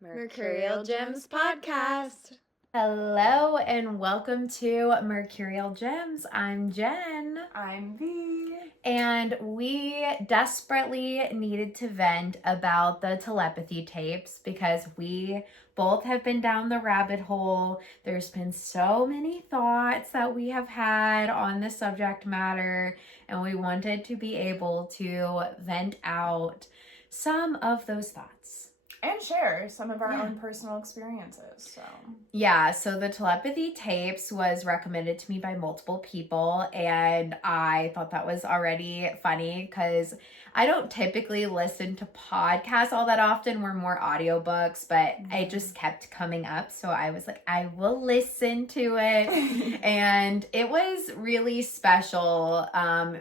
Mercurial Gems Podcast. Hello and welcome to Mercurial Gems. I'm Jen. I'm V. And we desperately needed to vent about the telepathy tapes because we both have been down the rabbit hole. There's been so many thoughts that we have had on the subject matter, and we wanted to be able to vent out some of those thoughts. And share some of our own personal experiences. So the telepathy tapes was recommended to me by multiple people, and I thought that was already funny because I don't typically listen to podcasts all that often. We're more audiobooks, but it just kept coming up. So I was like, I will listen to it. And it was really special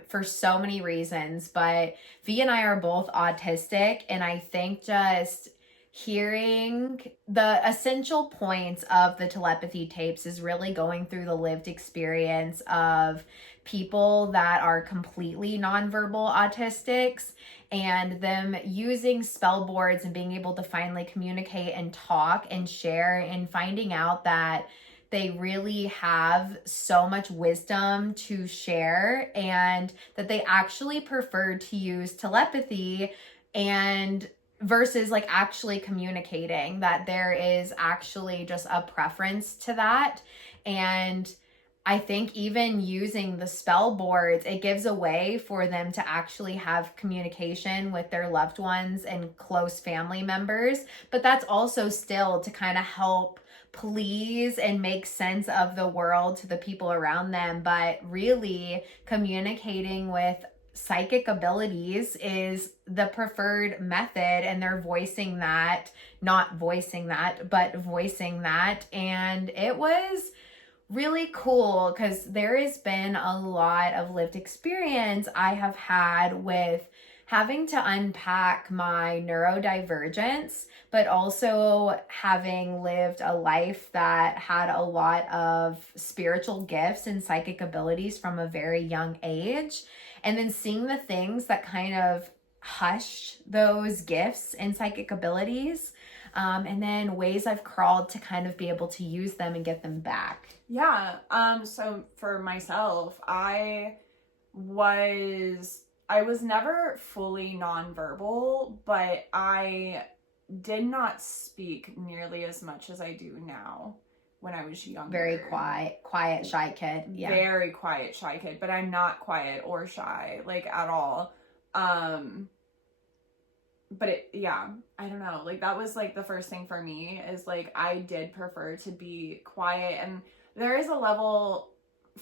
for so many reasons. But V and I are both autistic, and I think just hearing the essential points of the telepathy tapes is really going through the lived experience of people that are completely nonverbal autistics and them using spell boards and being able to finally communicate and talk and share and finding out that they really have so much wisdom to share and that they actually prefer to use telepathy and versus like actually communicating, that there is actually just a preference to that. And I think even using the spell boards, it gives a way for them to actually have communication with their loved ones and close family members. But that's also still to kind of help please and make sense of the world to the people around them. But really communicating with psychic abilities is the preferred method, and they're voicing that, and it was really cool because there has been a lot of lived experience I have had with having to unpack my neurodivergence, but also having lived a life that had a lot of spiritual gifts and psychic abilities from a very young age. And then seeing the things that kind of hush those gifts and psychic abilities, and then ways I've crawled to kind of be able to use them and get them back. Yeah. So for myself, I was never fully nonverbal, but I did not speak nearly as much as I do now when I was younger. Very quiet, shy kid. Yeah. Very quiet, shy kid, but I'm not quiet or shy, like, at all. But I don't know, like, that was, like, the first thing for me is, like, I did prefer to be quiet, and there is a level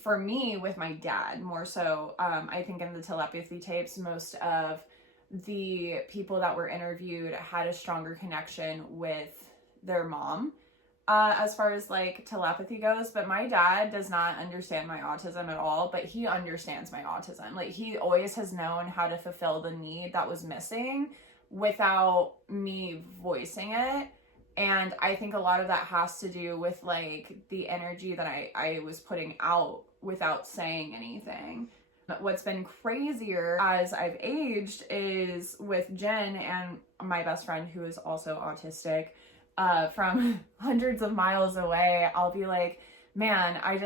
for me with my dad, more so. I think in the telepathy tapes, most of the people that were interviewed had a stronger connection with their mom. As far as like telepathy goes, but my dad does not understand my autism at all, but he understands my autism. Like, he always has known how to fulfill the need that was missing without me voicing it. And I think a lot of that has to do with like the energy that I was putting out without saying anything. But what's been crazier as I've aged is with Jen and my best friend, who is also autistic, from hundreds of miles away. I'll be like, man, I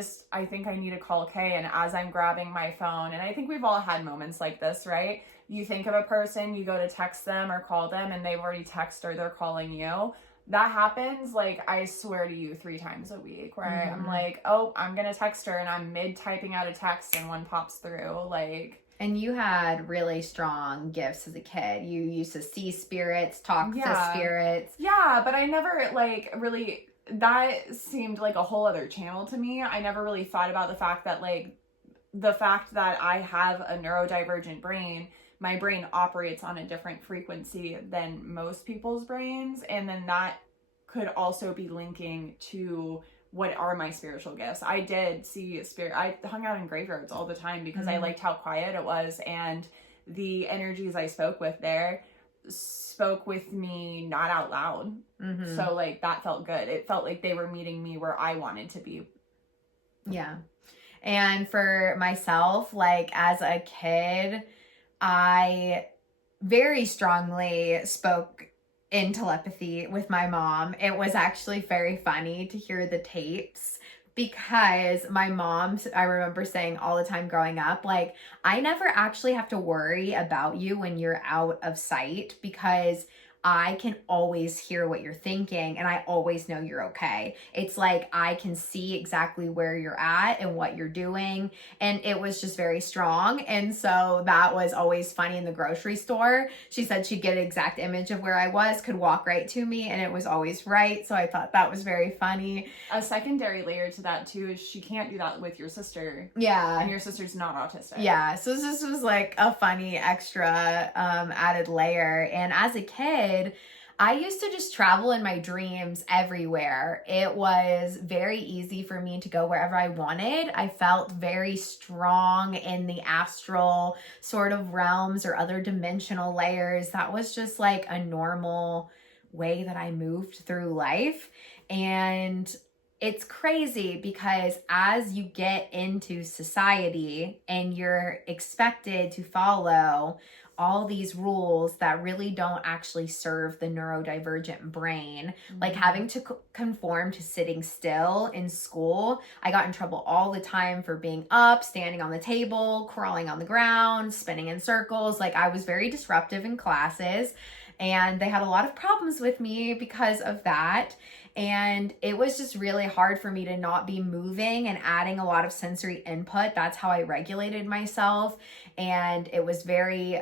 think I need to call Kay. And as I'm grabbing my phone, and I think we've all had moments like this, right? You think of a person, you go to text them or call them, and they've already texted or they're calling you. That happens, like, I swear to you, 3 times a week, right? Mm-hmm. I'm like, oh, I'm gonna text her, and I'm mid-typing out a text, and one pops through, like... And you had really strong gifts as a kid. You used to see spirits, talk to spirits. Yeah, but I never, like, really... That seemed like a whole other channel to me. I never really thought about the fact that I have a neurodivergent brain, my brain operates on a different frequency than most people's brains, and then that could also be linking to what are my spiritual gifts. I did see spirit. I hung out in graveyards all the time because I liked how quiet it was, and the energies I spoke with there spoke with me not out loud. Mm-hmm. So like that felt good. It felt like they were meeting me where I wanted to be. Yeah. And for myself, like as a kid, I very strongly spoke in telepathy with my mom. It was actually very funny to hear the tapes because my mom, I remember saying all the time growing up, like, I never actually have to worry about you when you're out of sight because I can always hear what you're thinking and I always know you're okay. It's like I can see exactly where you're at and what you're doing. And it was just very strong. And so that was always funny in the grocery store. She said she'd get an exact image of where I was, could walk right to me, and it was always right. So I thought that was very funny. A secondary layer to that too is she can't do that with your sister. Yeah. And your sister's not autistic. Yeah. So this was like a funny extra added layer. And as a kid, I used to just travel in my dreams everywhere. It was very easy for me to go wherever I wanted. I felt very strong in the astral sort of realms or other dimensional layers. That was just like a normal way that I moved through life. And it's crazy because as you get into society and you're expected to follow all these rules that really don't actually serve the neurodivergent brain, like having to conform to sitting still in school. I got in trouble all the time for being up, standing on the table, crawling on the ground, spinning in circles. Like I was very disruptive in classes and they had a lot of problems with me because of that. And it was just really hard for me to not be moving and adding a lot of sensory input. That's how I regulated myself. And it was very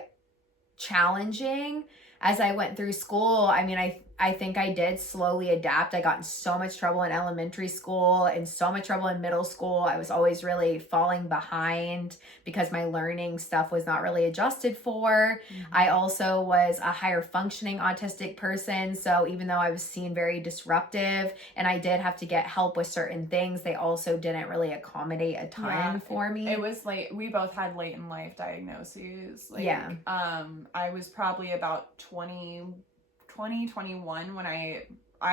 challenging as I went through school. I mean, I think I did slowly adapt. I got in so much trouble in elementary school and so much trouble in middle school. I was always really falling behind because my learning stuff was not really adjusted for. I also was a higher functioning autistic person. So even though I was seen very disruptive and I did have to get help with certain things, they also didn't really accommodate a ton for me. It was late. We both had late in life diagnoses. Like, yeah. I was probably about 2021 when I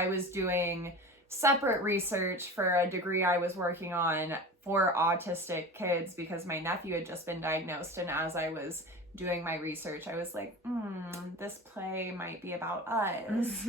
was doing separate research for a degree I was working on for autistic kids because my nephew had just been diagnosed, and as I was doing my research I was like, this play might be about us.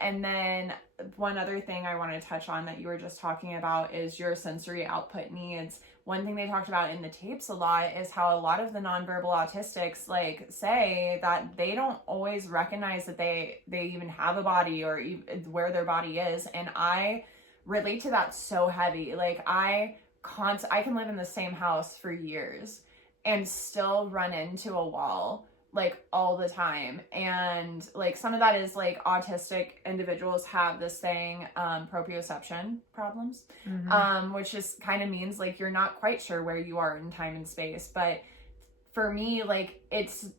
And then one other thing I want to touch on that you were just talking about is your sensory output needs. One thing they talked about in the tapes a lot is how a lot of the nonverbal autistics like say that they don't always recognize that they even have a body or where their body is. And I relate to that so heavy. Like I can live in the same house for years and still run into a wall like all the time. And like some of that is like autistic individuals have this thing, proprioception problems, which just kind of means like you're not quite sure where you are in time and space. But for me, like it's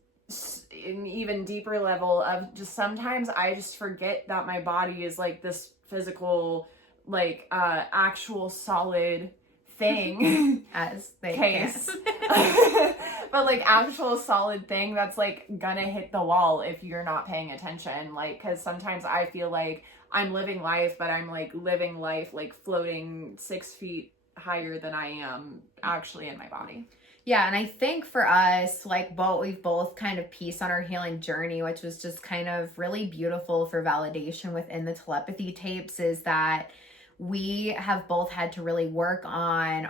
an even deeper level of just sometimes I just forget that my body is like this physical, like actual solid thing as they case. But like actual solid thing that's like gonna hit the wall if you're not paying attention. Like, because sometimes I feel like I'm living life, but I'm like living life like floating 6 feet higher than I am actually in my body. Yeah, and I think for us, like we've both kind of pieced on our healing journey, which was just kind of really beautiful for validation within the telepathy tapes, is that we have both had to really work on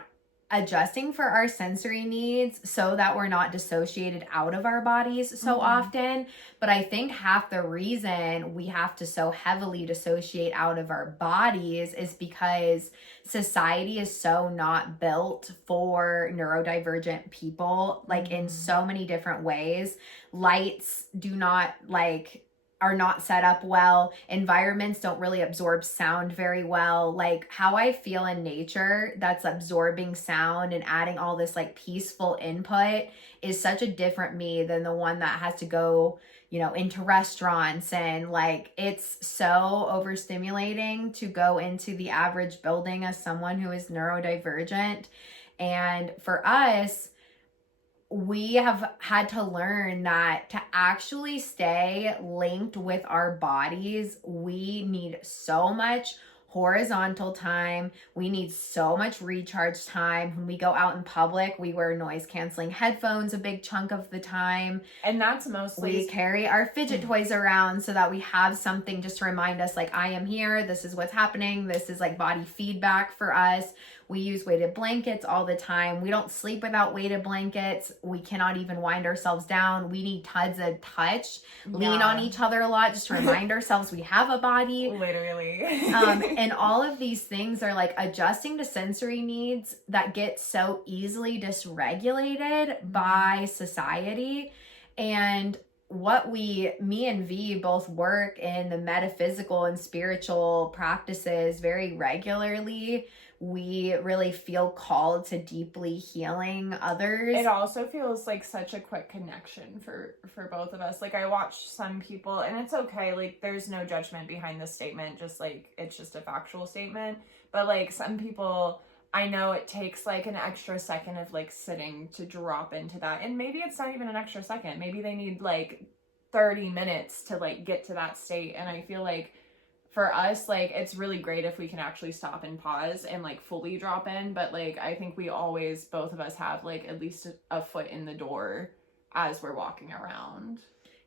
adjusting for our sensory needs so that we're not dissociated out of our bodies so often. But I think half the reason we have to so heavily dissociate out of our bodies is because society is so not built for neurodivergent people, like in so many different ways. Lights are not set up well. Environments don't really absorb sound very well. Like how I feel in nature that's absorbing sound and adding all this like peaceful input is such a different me than the one that has to go, into restaurants. And like, it's so overstimulating to go into the average building as someone who is neurodivergent. And for us, we have had to learn that to actually stay linked with our bodies, we need so much horizontal time. We need so much recharge time. When we go out in public, we wear noise canceling headphones a big chunk of the time. And that's mostly... We carry our fidget toys around so that we have something just to remind us, like, I am here. This is what's happening. This is like body feedback for us. We use weighted blankets all the time. We don't sleep without weighted blankets. We cannot even wind ourselves down. We need tons of touch, lean on each other a lot just to remind ourselves we have a body. Literally. And all of these things are like adjusting to sensory needs that get so easily dysregulated by society. And me and V both work in the metaphysical and spiritual practices very regularly. We really feel called to deeply healing others. It also feels like such a quick connection for both of us. Like, I watched some people, and it's okay, like, there's no judgment behind this statement, just like, it's just a factual statement. But like, some people, I know it takes like an extra second of like sitting to drop into that. And maybe it's not even an extra second. Maybe they need like 30 minutes to like get to that state. And I feel like for us, like, it's really great if we can actually stop and pause and like fully drop in. But like, I think we always, both of us have like at least a foot in the door as we're walking around.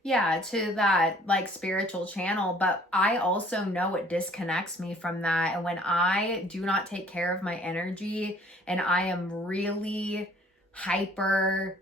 Yeah, to that like spiritual channel. But I also know what disconnects me from that. And when I do not take care of my energy and I am really hyper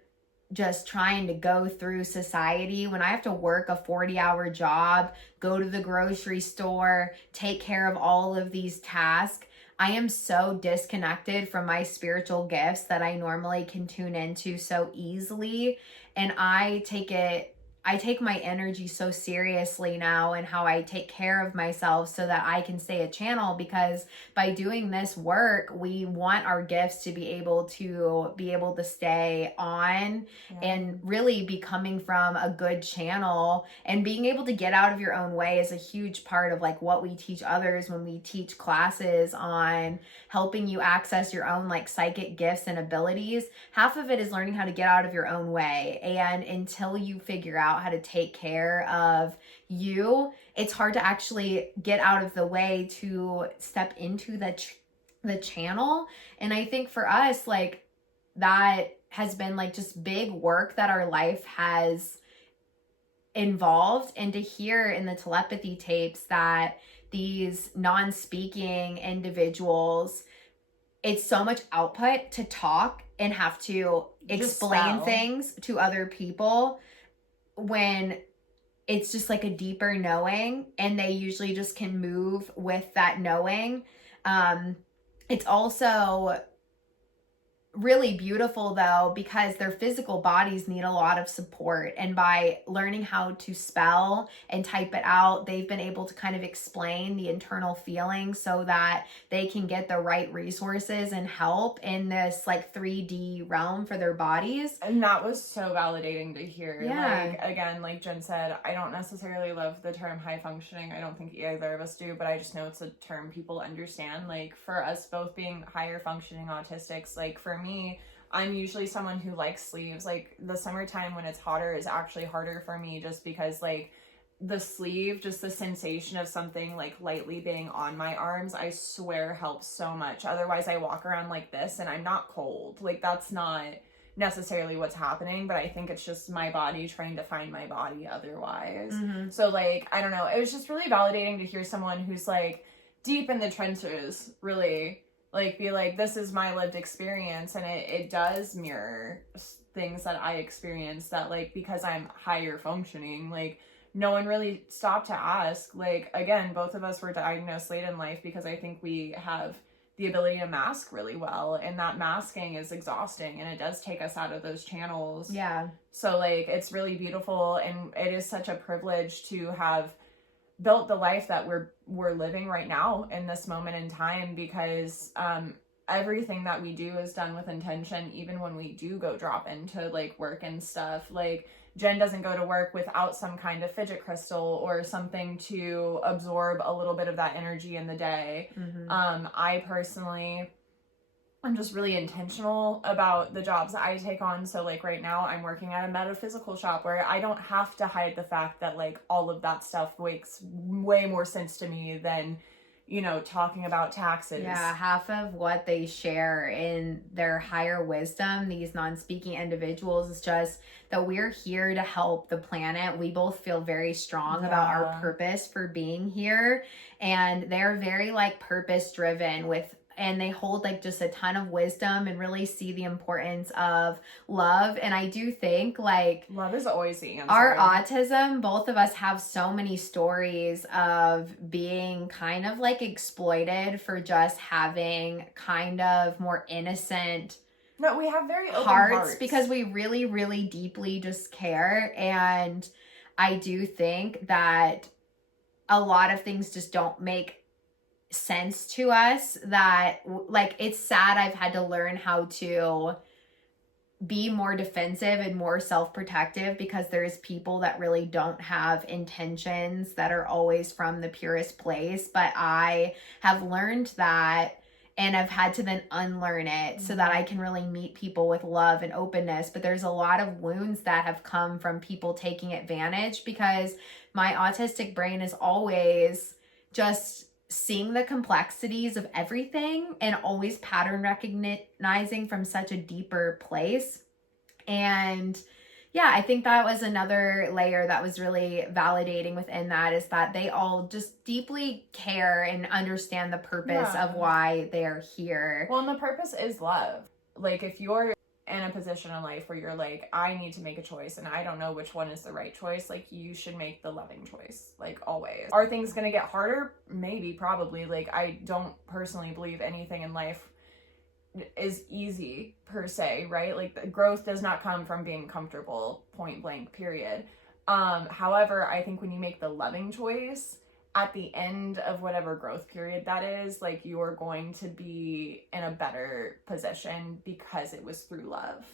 just trying to go through society, when I have to work a 40-hour job, go to the grocery store, take care of all of these tasks, I am so disconnected from my spiritual gifts that I normally can tune into so easily. And I take my energy so seriously now, and how I take care of myself so that I can stay a channel, because by doing this work, we want our gifts to be able to stay on and really be coming from a good channel. And being able to get out of your own way is a huge part of like what we teach others when we teach classes on helping you access your own like psychic gifts and abilities. Half of it is learning how to get out of your own way. And until you figure out how to take care of you, it's hard to actually get out of the way to step into the channel. And I think for us, like, that has been like just big work that our life has involved. And to hear in the telepathy tapes that these non-speaking individuals, it's so much output to talk and have to explain things to other people, when it's just like a deeper knowing, and they usually just can move with that knowing. It's also really beautiful though, because their physical bodies need a lot of support, and by learning how to spell and type it out, they've been able to kind of explain the internal feelings so that they can get the right resources and help in this like 3D realm for their bodies. And that was so validating to hear. Yeah. Like, again, like Jen said, I don't necessarily love the term high functioning. I don't think either of us do, but I just know it's a term people understand. Like, for us both being higher functioning autistics, like, for me, I'm usually someone who likes sleeves. Like, the summertime when it's hotter is actually harder for me, just because like the sleeve, just the sensation of something like lightly being on my arms, I swear helps so much. Otherwise I walk around like this and I'm not cold. Like, that's not necessarily what's happening, but I think it's just my body trying to find my body otherwise. So like, I don't know, it was just really validating to hear someone who's like deep in the trenches really like be like, this is my lived experience, and it does mirror things that I experience, that like, because I'm higher functioning, like no one really stopped to ask. Like, again, both of us were diagnosed late in life because I think we have the ability to mask really well, and that masking is exhausting, and it does take us out of those channels. Yeah. So like, it's really beautiful, and it is such a privilege to have built the life that we're living right now in this moment in time, because everything that we do is done with intention. Even when we do go drop into like work and stuff, like Jen doesn't go to work without some kind of fidget crystal or something to absorb a little bit of that energy in the day. I personally, I'm just really intentional about the jobs that I take on. So like right now I'm working at a metaphysical shop where I don't have to hide the fact that like all of that stuff makes way more sense to me than, you know, talking about taxes. Yeah, half of what they share in their higher wisdom, these non-speaking individuals, is just that we're here to help the planet. We both feel very strong about our purpose for being here, and they're very like purpose driven with, and they hold like just a ton of wisdom and really see the importance of love. And I do think like love is always the answer. Our autism, both of us have so many stories of being kind of like exploited for just having kind of more innocent No, we have very open hearts because we really, really deeply just care. And I do think that a lot of things just don't make sense to us, that like it's sad I've had to learn how to be more defensive and more self-protective because there's people that really don't have intentions that are always from the purest place. But I have learned that and I've had to then unlearn it so that I can really meet people with love and openness. But there's a lot of wounds that have come from people taking advantage because my autistic brain is always just seeing the complexities of everything and always pattern recognizing from such a deeper place. And yeah, I think that was another layer that was really validating within that, is that they all just deeply care and understand the purpose of why they're here. Well, and the purpose is love. Like if you're in a position in life where you're like, I need to make a choice and I don't know which one is the right choice, like you should make the loving choice, like always. Are things gonna get harder? Maybe, probably. Like I don't personally believe anything in life is easy per se, right? Like the growth does not come from being comfortable, point blank, period. However, I think when you make the loving choice at the end of whatever growth period that is, like you're going to be in a better position because it was through love.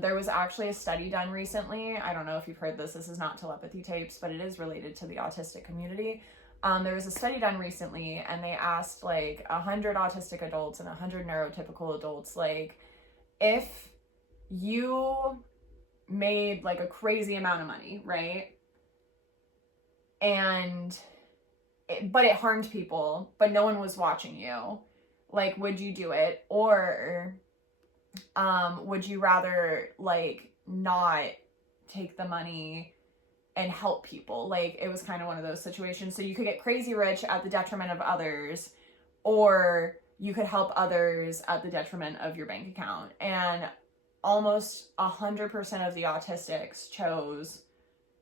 There was actually a study done recently. I don't know if you've heard this. This is not telepathy tapes, but it is related to the autistic community. There was a study done recently and they asked like 100 autistic adults and 100 neurotypical adults, like if you made like a crazy amount of money, right? And but it harmed people, but no one was watching you, like would you do it? Or would you rather like not take the money and help people? Like it was kind of one of those situations. So you could get crazy rich at the detriment of others, or you could help others at the detriment of your bank account. And almost 100% of the autistics chose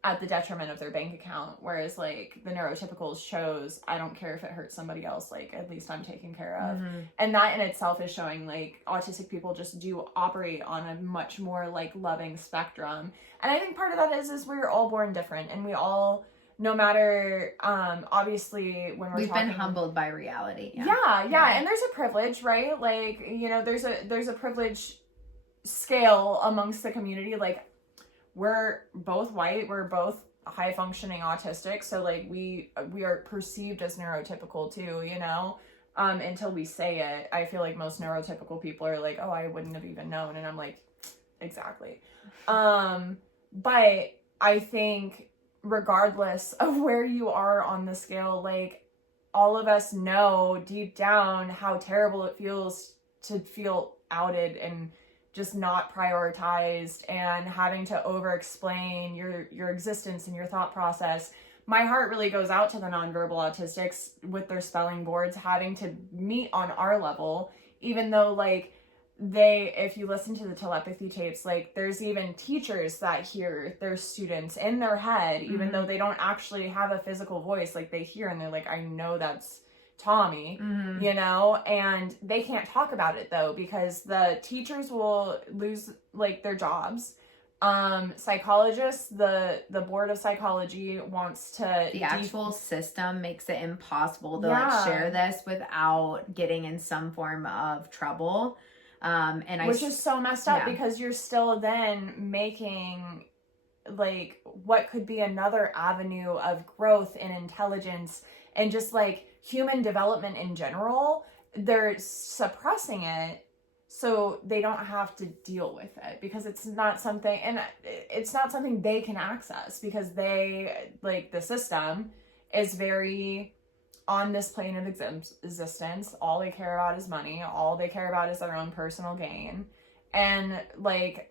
at the detriment of their bank account, whereas like the neurotypicals chose, I don't care if it hurts somebody else, like at least I'm taken care of. And that in itself is showing like autistic people just do operate on a much more like loving spectrum. And I think part of that is we're all born different, and we all, no matter obviously when we've been humbled by reality. Yeah, and there's a privilege, right? Like, you know, there's a privilege scale amongst the community. Like we're both white, we're both high functioning autistic, so like we are perceived as neurotypical too, you know, until we say it. I feel like most neurotypical people are like, oh, I wouldn't have even known, and I'm like, exactly. But I think regardless of where you are on the scale, like all of us know deep down how terrible it feels to feel outed and just not prioritized and having to over explain your existence and your thought process. My heart really goes out to the nonverbal autistics with their spelling boards having to meet on our level, even though like if you listen to the telepathy tapes, like there's even teachers that hear their students in their head, even though they don't actually have a physical voice. Like they hear and they're like, I know that's Tommy, you know, and they can't talk about it though because the teachers will lose like their jobs. Psychologists, the board of psychology wants to, the actual system makes it impossible to like share this without getting in some form of trouble. Which is so messed up because you're still then making like what could be another avenue of growth and intelligence and just like human development in general. They're suppressing it so they don't have to deal with it because it's not something they can access because they like the system is very on this plane of existence. All they care about is money. All they care about is their own personal gain. And like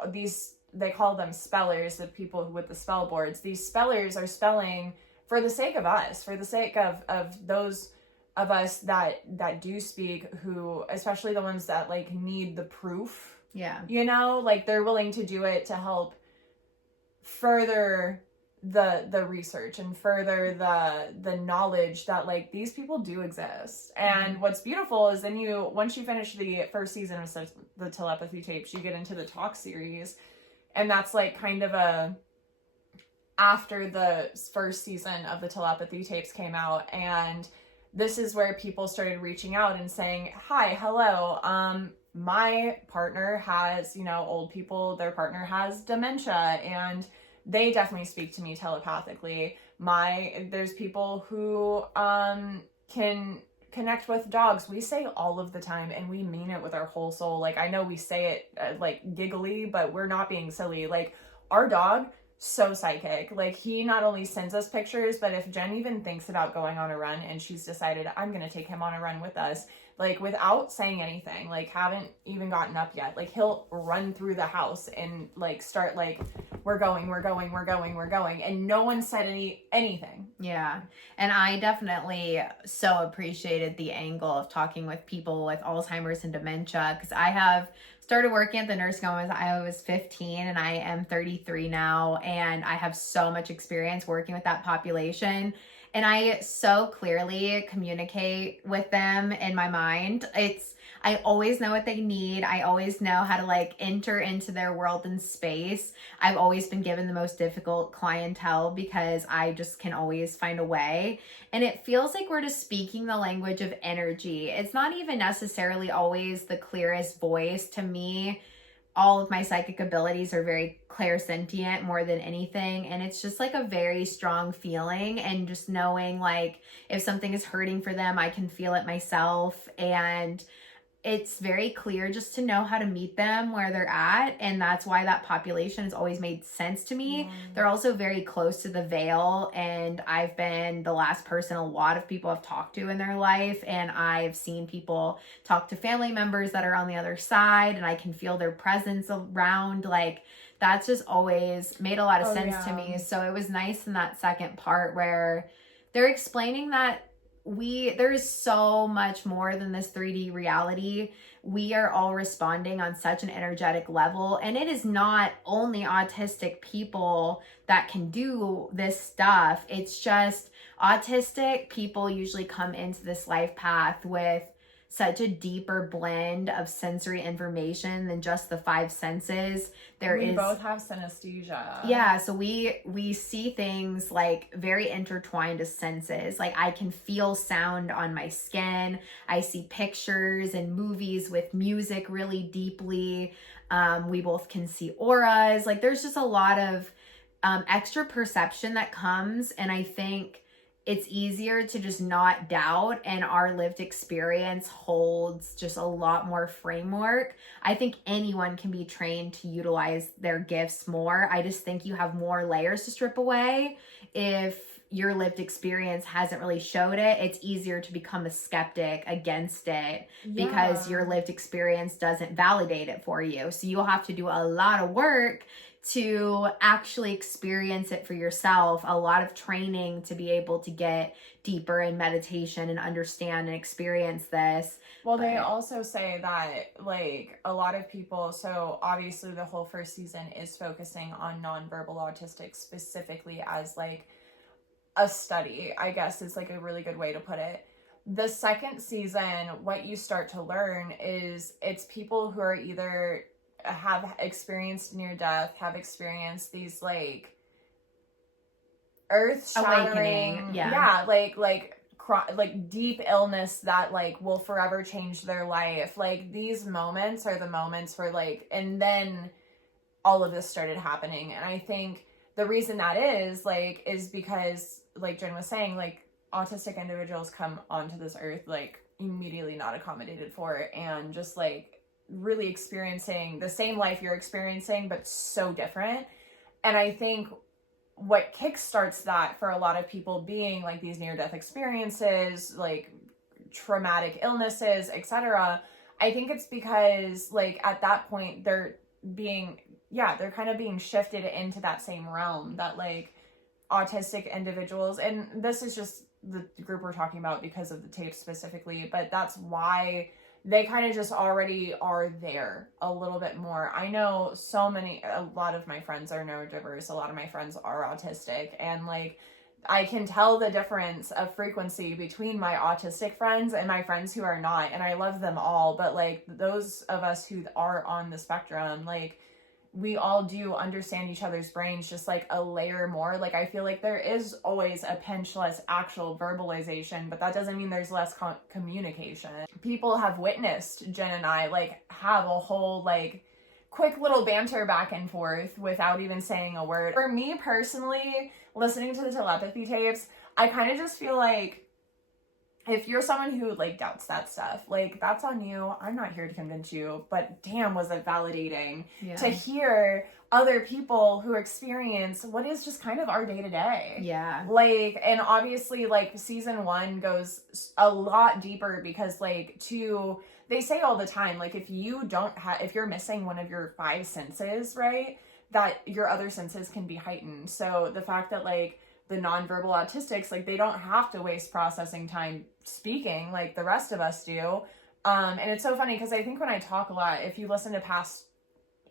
they call them spellers, the people with the spell boards. These spellers are spelling for the sake of us, for the sake of those of us that do speak, who, especially the ones that like need the proof. Yeah. You know, like they're willing to do it to help further the research and further the knowledge that like these people do exist. And what's beautiful is then once you finish the first season of the telepathy tapes, you get into the talk series, and that's like kind of after the first season of the telepathy tapes came out, and this is where people started reaching out and saying, hi, hello, my partner has, old people, their partner has dementia, and they definitely speak to me telepathically. There's people who can connect with dogs. We say all of the time, and we mean it with our whole soul. Like, I know we say it like giggly, but we're not being silly. Like, our dog, so psychic. Like, he not only sends us pictures, but if Jen even thinks about going on a run and she's decided, I'm gonna take him on a run with us, like without saying anything, like haven't even gotten up yet, like he'll run through the house and like start like, we're going, and no one said anything. Yeah. And I definitely so appreciated the angle of talking with people with Alzheimer's and dementia, because I have started working at the nursing home as I was 15, and I am 33 now, and I have so much experience working with that population. And I so clearly communicate with them in my mind. I always know what they need. I always know how to like enter into their world and space. I've always been given the most difficult clientele because I just can always find a way. And it feels like we're just speaking the language of energy. It's not even necessarily always the clearest voice. To me, all of my psychic abilities are very clairsentient more than anything. And it's just like a very strong feeling, and just knowing like if something is hurting for them, I can feel it myself. And it's very clear just to know how to meet them where they're at. And that's why that population has always made sense to me. They're also very close to the veil, and I've been the last person a lot of people have talked to in their life. And I've seen people talk to family members that are on the other side, and I can feel their presence around. Like, that's just always made a lot of sense to me. So it was nice in that second part where they're explaining that there is so much more than this 3D reality. We are all responding on such an energetic level, and it is not only autistic people that can do this stuff. It's just autistic people usually come into this life path with such a deeper blend of sensory information than just the five senses. We both have synesthesia. Yeah, so we see things like very intertwined as senses. Like, I can feel sound on my skin. I see pictures and movies with music really deeply. We both can see auras. Like, there's just a lot of extra perception that comes, and I think it's easier to just not doubt, and our lived experience holds just a lot more framework. I think anyone can be trained to utilize their gifts more. I just think you have more layers to strip away. If your lived experience hasn't really showed it, it's easier to become a skeptic against it because your lived experience doesn't validate it for you. So you'll have to do a lot of work to actually experience it for yourself, a lot of training to be able to get deeper in meditation and understand and experience this. Well, they also say that like a lot of people, so obviously the whole first season is focusing on nonverbal autistics specifically as like a study, I guess is like a really good way to put it. The second season, what you start to learn is it's people who are either have experienced near death, have experienced these like earth shattering, like deep illness that like will forever change their life. Like, these moments are the moments where like, and then all of this started happening. And I think the reason that is because like Jen was saying, like autistic individuals come onto this earth like immediately not accommodated for, and just like really experiencing the same life you're experiencing but so different. And I think what kickstarts that for a lot of people being like these near-death experiences, like traumatic illnesses, etc. I think it's because like at that point they're kind of being shifted into that same realm that like autistic individuals, and this is just the group we're talking about because of the tape specifically, but that's why they kind of just already are there a little bit more. I know a lot of my friends are neurodiverse, a lot of my friends are autistic, and like I can tell the difference of frequency between my autistic friends and my friends who are not, and I love them all, but like those of us who are on the spectrum, like we all do understand each other's brains just like a layer more. Like I feel like there is always a pinch less actual verbalization, but that doesn't mean there's less communication. People have witnessed Jen and I like have a whole like quick little banter back and forth without even saying a word. For me personally, listening to the telepathy tapes, I kind of just feel like if you're someone who like doubts that stuff, like that's on you. I'm not here to convince you, but damn, was it validating to hear other people who experience what is just kind of our day to day. Yeah. Like, and obviously like season 1 goes a lot deeper because like they say all the time, like if you're missing one of your 5 senses, right, that your other senses can be heightened. So the fact that like the nonverbal autistics, like they don't have to waste processing time speaking like the rest of us do. And it's so funny because I think when I talk a lot, if you listen to past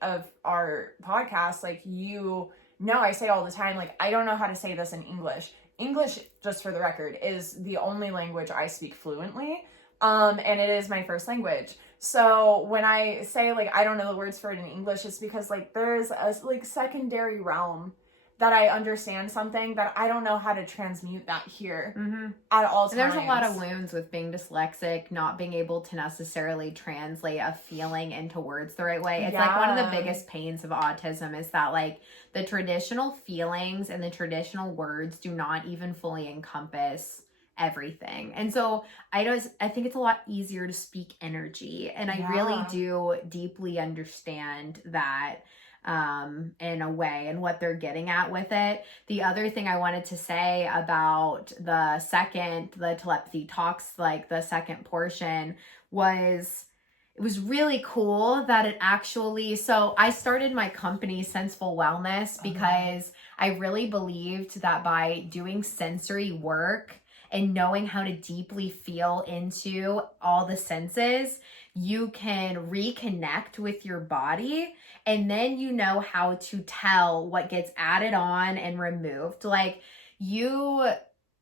of our podcast, like I say all the time, like I don't know how to say this in English. English, just for the record, is the only language I speak fluently. And it is my first language. So when I say like I don't know the words for it in English, it's because like there's a like secondary realm that I understand something that I don't know how to transmute that here at all times. And there's a lot of wounds with being dyslexic, not being able to necessarily translate a feeling into words the right way. It's like one of the biggest pains of autism is that like the traditional feelings and the traditional words do not even fully encompass everything. And so I think it's a lot easier to speak energy. And I really do deeply understand that in a way and what they're getting at with it. The other thing I wanted to say about the telepathy talks, like the second portion, was it was really cool that it actually, so I started my company Senseful Wellness because I really believed that by doing sensory work and knowing how to deeply feel into all the senses, you can reconnect with your body, and then you know how to tell what gets added on and removed. Like you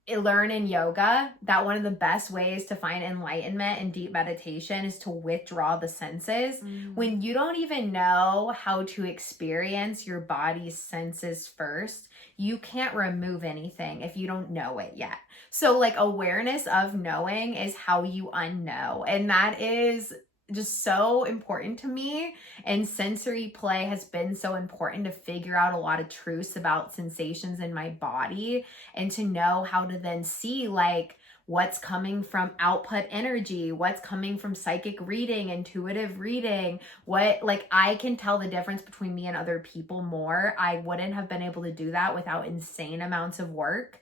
learn in yoga that one of the best ways to find enlightenment and deep meditation is to withdraw the senses. When you don't even know how to experience your body's senses first, you can't remove anything if you don't know it yet. So like awareness of knowing is how you unknow. And that is just so important to me. And sensory play has been so important to figure out a lot of truths about sensations in my body and to know how to then see like what's coming from output energy, what's coming from psychic reading, intuitive reading, what, like I can tell the difference between me and other people more. I wouldn't have been able to do that without insane amounts of work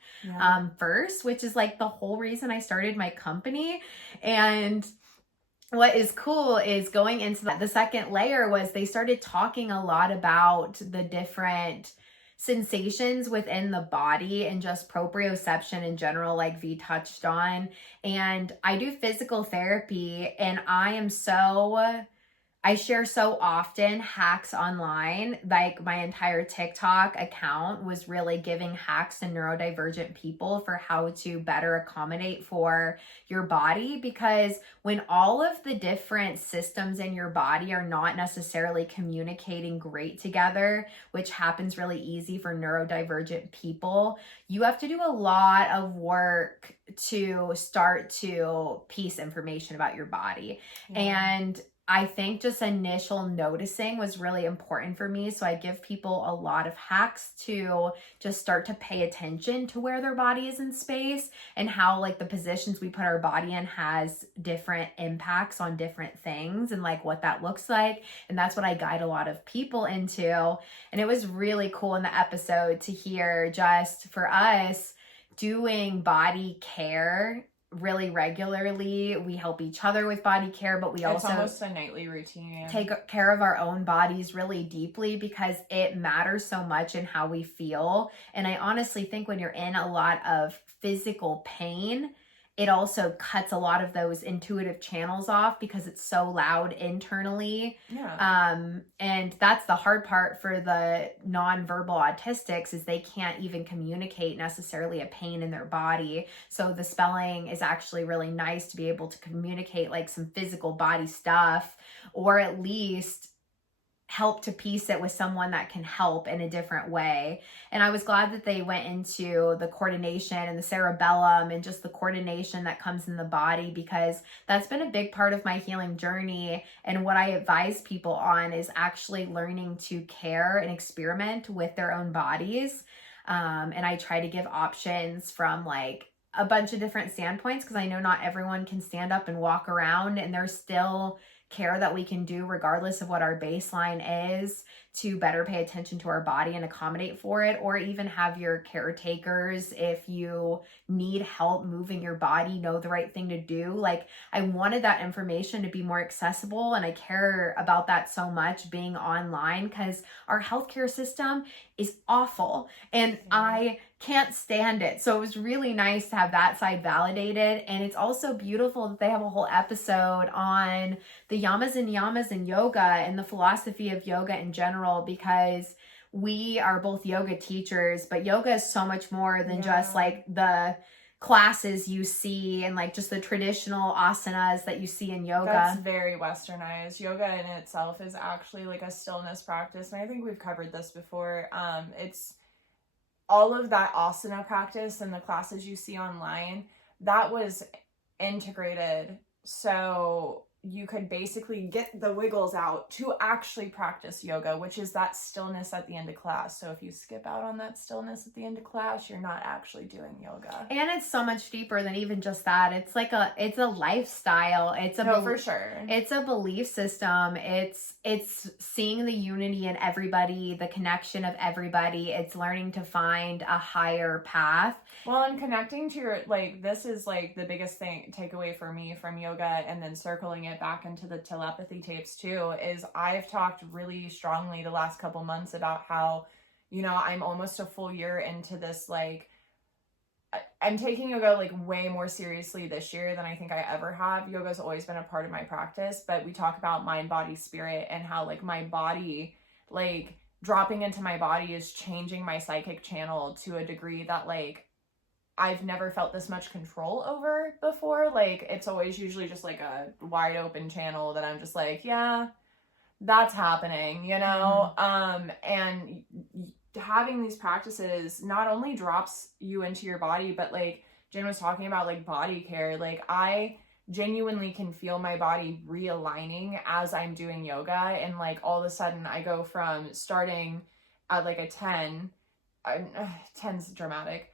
first, which is like the whole reason I started my company. And what is cool is going into the second layer was they started talking a lot about the different sensations within the body and just proprioception in general, like V touched on. And I do physical therapy, and I share so often hacks online. Like my entire TikTok account was really giving hacks to neurodivergent people for how to better accommodate for your body, because when all of the different systems in your body are not necessarily communicating great together, which happens really easy for neurodivergent people, you have to do a lot of work to start to piece information about your body. And I think just initial noticing was really important for me. So I give people a lot of hacks to just start to pay attention to where their body is in space and how like the positions we put our body in has different impacts on different things and like what that looks like. And that's what I guide a lot of people into. And it was really cool in the episode to hear just for us doing body care really regularly. We help each other with body care, but we It's also almost a nightly routine. take care of our own bodies really deeply because it matters so much in how we feel. And I honestly think when you're in a lot of physical pain, it also cuts a lot of those intuitive channels off because it's so loud internally. Yeah. And that's the hard part for the nonverbal autistics is they can't even communicate necessarily a pain in their body. So the spelling is actually really nice to be able to communicate like some physical body stuff, or at least help to piece it with someone that can help in a different way. And I was glad that they went into the coordination and the cerebellum and just the coordination that comes in the body, because that's been a big part of my healing journey. And what I advise people on is actually learning to care and experiment with their own bodies. And I try to give options from like a bunch of different standpoints because I know not everyone can stand up and walk around, and there's still care that we can do regardless of what our baseline is to better pay attention to our body and accommodate for it, or even have your caretakers, if you need help moving your body, know the right thing to do. Like I wanted that information to be more accessible, and I care about that so much being online because our healthcare system is awful and I can't stand it. So it was really nice to have that side validated. And it's also beautiful that they have a whole episode on the yamas and yoga and the philosophy of yoga in general, because we are both yoga teachers, but yoga is so much more than just like the classes you see and like just the traditional asanas that you see in yoga. That's very westernized. Yoga in itself is actually like a stillness practice, and I think we've covered this before. It's all of that asana practice and the classes you see online, that was integrated so you could basically get the wiggles out to actually practice yoga, which is that stillness at the end of class. So if you skip out on that stillness at the end of class, you're not actually doing yoga. And it's so much deeper than even just that. It's like it's a lifestyle. It's a for sure. It's a belief system. It's seeing the unity in everybody, the connection of everybody. It's learning to find a higher path. Well, and connecting to your, like, this is like the biggest takeaway for me from yoga, and then circling it back into the telepathy tapes too, is I've talked really strongly the last couple months about how, you know, I'm almost a full year into this, like, I'm taking yoga like way more seriously this year than I think I ever have. Yoga's always been a part of my practice, but we talk about mind, body, spirit, and how like my body, like dropping into my body is changing my psychic channel to a degree that like I've never felt this much control over before. Like it's always usually just like a wide open channel that I'm just like, yeah, that's happening, you know? And having these practices not only drops you into your body, but like Jen was talking about, like body care, like I genuinely can feel my body realigning as I'm doing yoga. And like all of a sudden I go from starting at like a 10, 10's dramatic,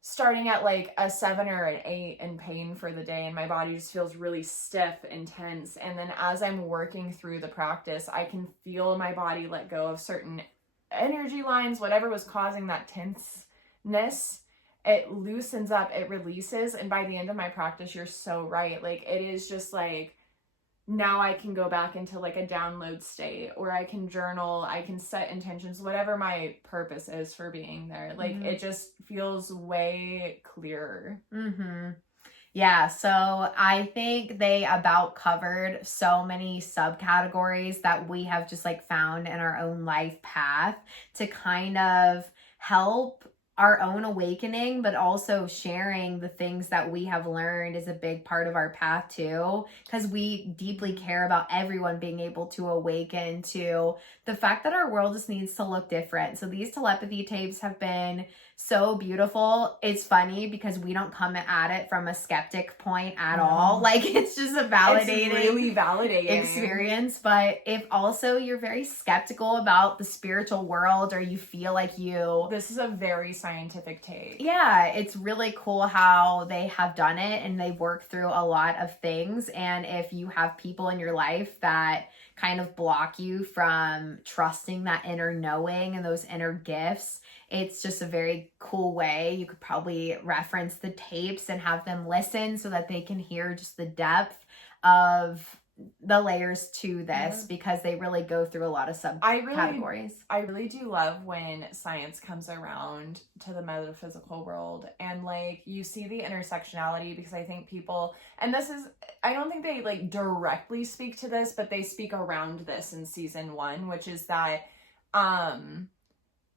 starting at like a 7 or an 8 in pain for the day, and my body just feels really stiff and tense. And then as I'm working through the practice, I can feel my body let go of certain energy lines, whatever was causing that tenseness. It loosens up, it releases, and by the end of my practice, you're so right. Like it is just like, now I can go back into like a download state, or I can journal, I can set intentions, whatever my purpose is for being there. Like it just feels way clearer. Yeah, so I think they about covered so many subcategories that we have just like found in our own life path to kind of help our own awakening, but also sharing the things that we have learned is a big part of our path too, because we deeply care about everyone being able to awaken to the fact that our world just needs to look different. So these telepathy tapes have been so beautiful. It's funny because we don't come at it from a skeptic point at No. all. Like, it's just a validating, it's really validating experience. But if also you're very skeptical about the spiritual world, or you feel like this is a very scientific take. Yeah, it's really cool how they have done it, and they've worked through a lot of things. And if you have people in your life that kind of block you from trusting that inner knowing and those inner gifts, it's just a very cool way. You could probably reference the tapes and have them listen so that they can hear just the depth of the layers to this, because they really go through a lot of subcategories. I really do love when science comes around to the metaphysical world, and like you see the intersectionality, because I think people, and this is, I don't think they like directly speak to this, but they speak around this in season 1, which is that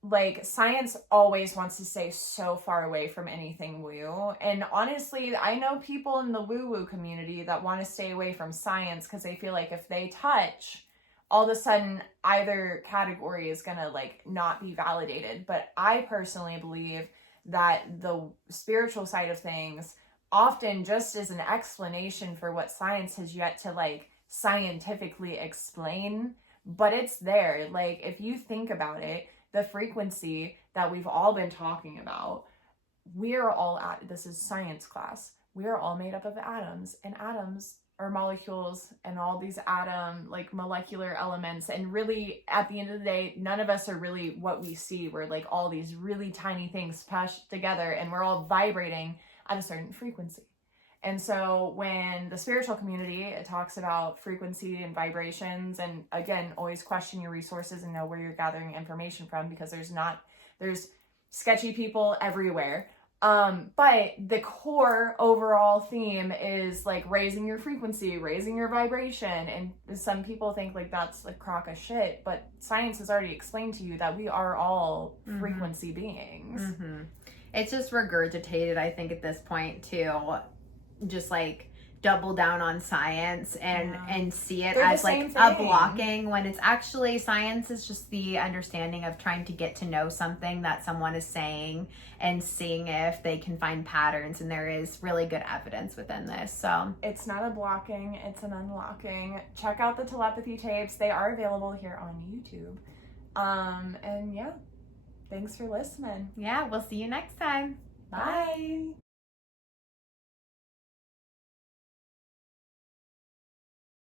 like science always wants to stay so far away from anything woo. And honestly, I know people in the woo-woo community that want to stay away from science because they feel like if they touch, all of a sudden either category is gonna like not be validated. But I personally believe that the spiritual side of things often just is an explanation for what science has yet to like scientifically explain, but it's there. Like if you think about it, the frequency that we've all been talking about, we are all this is science class. We are all made up of atoms, and atoms are molecules, and all these like molecular elements. And really, at the end of the day, none of us are really what we see. We're like all these really tiny things pushed together, and we're all vibrating at a certain frequency. And so when the spiritual community talks about frequency and vibrations, and again, always question your resources and know where you're gathering information from, because there's sketchy people everywhere. But the core overall theme is like raising your frequency, raising your vibration. And some people think like that's a crock of shit, but science has already explained to you that we are all frequency beings. It's just regurgitated, I think, at this point too. Just like double down on science and see it as like a blocking, when it's actually, science is just the understanding of trying to get to know something that someone is saying and seeing if they can find patterns, and there is really good evidence within this. So it's not a blocking, it's an unlocking. Check out the telepathy tapes. They are available here on YouTube. And yeah, thanks for listening. Yeah, we'll see you next time. Bye.